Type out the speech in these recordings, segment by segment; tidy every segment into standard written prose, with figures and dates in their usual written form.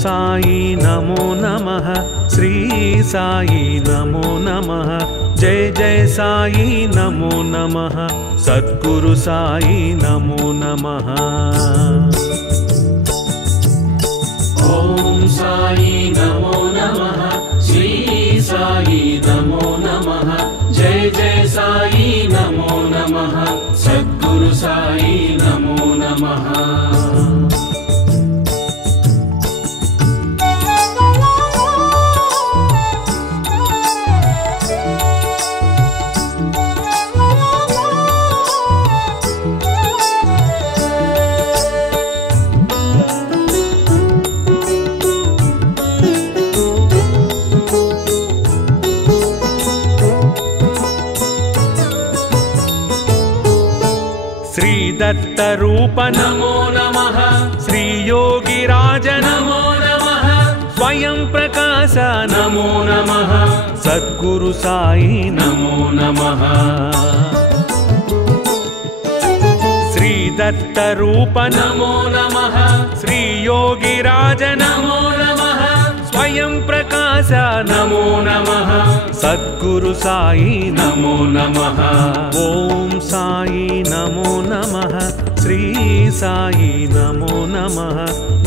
साई नमो नमः श्री साई नमो नमः जय जय साई नमो नमः सद्गुरु साई नमो नमः। ओम साई नमो नमः श्री साई नमो नमः जय जय साई नमो नमः सद्गुरु साई नमो नमः। दत्त रूप नमो नमः श्री योगिराज नमो नमः स्वयं प्रकाश नमो नमः सद्गुरु साई नमो नमः। श्री दत्त रूप नमो नमः श्री योगिराज नमो नमः स्वयं प्रकाश नमो नमः सद्गुरु साई नमो नमः। ओम साई नमो नमः श्री साई नमो नमः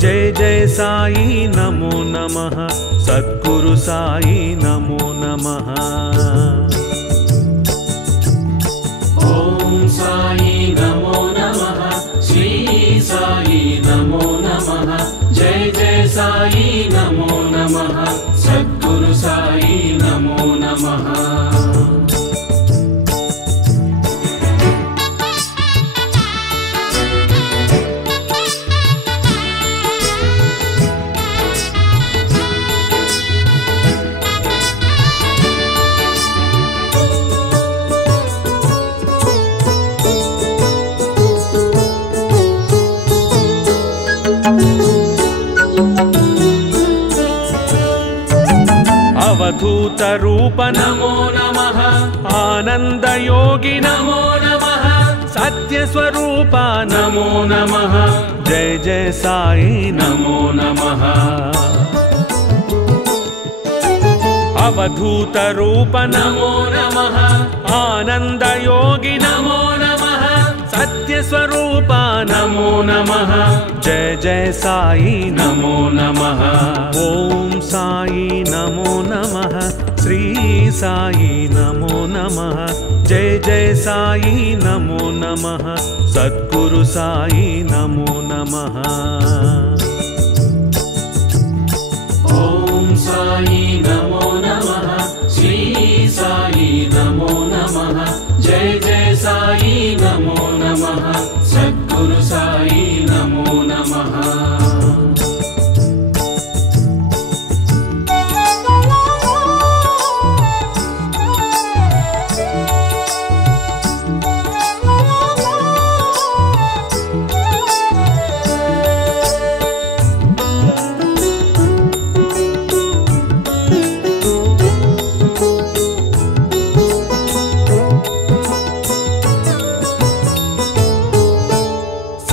जय जय साई नमो नमः सद्गुरु साई नमो नमः। ओम साई नमो नमः श्री साई नमो नमः जय जय साई नमो नमः सद्गुरु साई नमो नमः। अवधूत रूप नमो नमः आनंद योगी नमो नमः सत्य स्वरूप नमो नमः जय जय साई नमो नमः। अवधूत रूप नमो नमः आनंद योगी नमो नमः सत्य स्वरूप नमो नमः जय जय साई नमो नमः। ओम साई नमो नमः श्री साई नमो नमः जय जय साई नमो नमः सद्गुरु साई नमो नमः। ओम साई नमो नमः श्री साई नमो नमः जय जय साई नमो नमः सद्गुरु साई नमो नमः।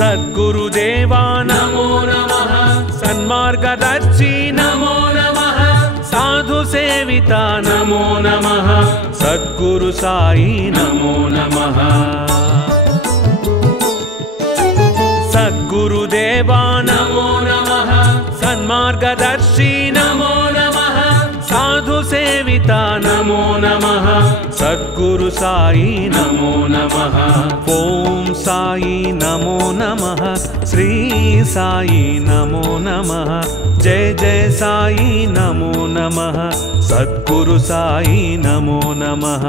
सद्गुरुदेवा नमो नमः सन्मार्गदर्शी नमो नमः साधु सेविता नमो नमः सद्गुरु साई नमो नमः। सद्गुरुदेवा नमो नमः सन्मार्गदर्शी नमो नमः साधु सेविता नमो नमः सद्गुरु साई नमो नमः। ओम साई नमो नमः श्री साई नमो नमः जय जय साई नमो नमः सद्गुरु साई नमो नमः।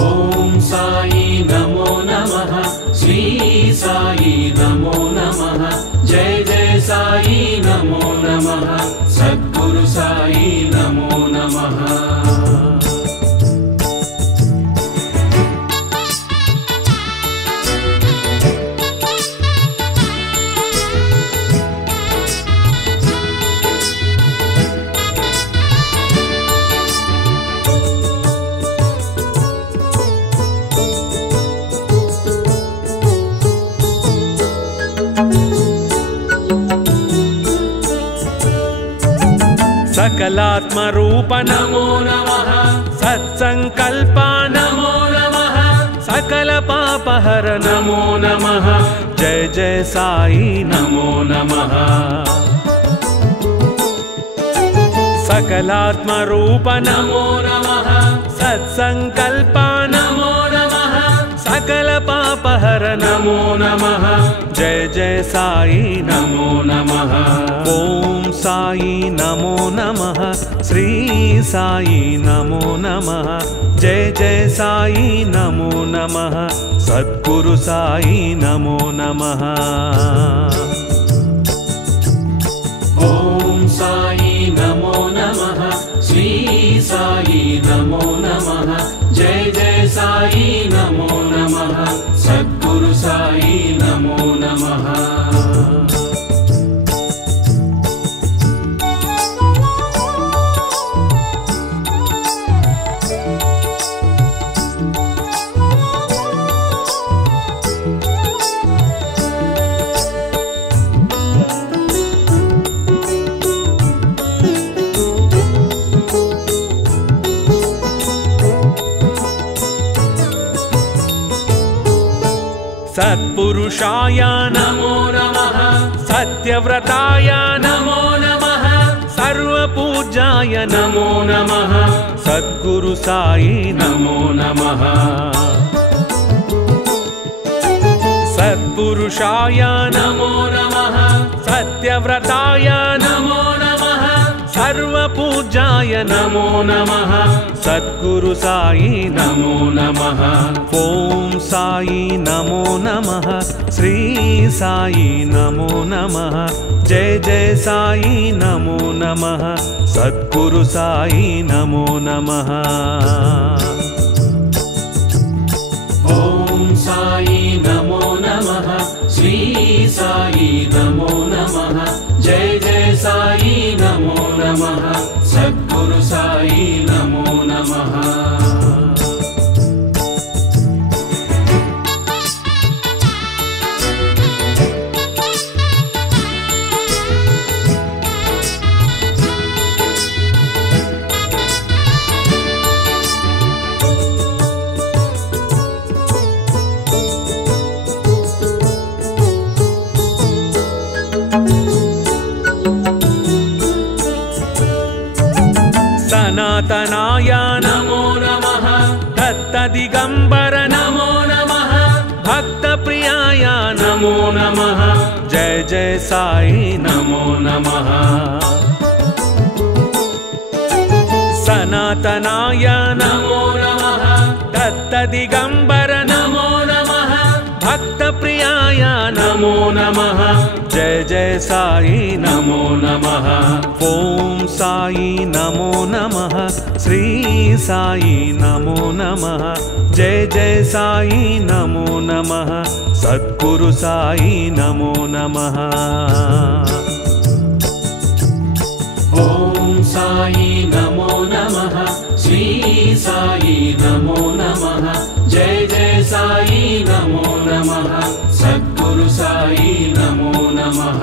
ओम साई नमो नमः श्री साई नमो नमः जय जय साई नमो नमः सद्गुरु साई नमो नमः। सकलात्मरूप नमो नमः सत्सङ्कल्प नमो नमः सकल पापहर नमो नमः जय जय साई नमो नमः सकलात्मरूप नमो नमः सत्सङ्कल्प नमो नमः सकल पापहर नमो नमः जय जय साई नमो नमः ओम साई नमो नमः श्री साई नमो नमः जय जय साई नमो नमः सद्गुरु साई नमो नमः ओम साई नमो नमः श्री साई नमो नमः जय जय साई नमो नमः सद्गुरु साई नमो नमः सत्पुरुषाय नमो नमः सत्यव्रताय नमो नमः सर्वपूज्याय नमो नमः सद्गुरु साई नमो नमः सत्पुरुषाय नमो नमः सत्यव्रताय नमो नमः सर्वपूज्याय नमो नमः सद्गुरु साई नमो नमः ओम साई नमो नमः श्री साई नमो नमः जय जय साई नमो नमः सद्गुरु साई नमो नमः ओम साई नमो नमः श्री साई नमो नमः जय जय साई नमो नमः सद्गुरु साई नमो नमः सनातनाय नमो नमः दत्तदिगम्बर नमो नमः भक्तप्रियाय नमो नमः जय जय साई नमो नमः सनातनाय नमो नमः दत्तदिगम्बर नमो नमः भक्तप्रियाय नमो नमः जय जय साई नमो नमः ओम साई नमो नमः श्री साई नमो नमः जय जय साई नमो नमः सद्गुरु साई नमो नमः ओम साई नमो नमः श्री साई नमो नमः जय जय साई नमो नमः सद्गुरु साई नमो नमः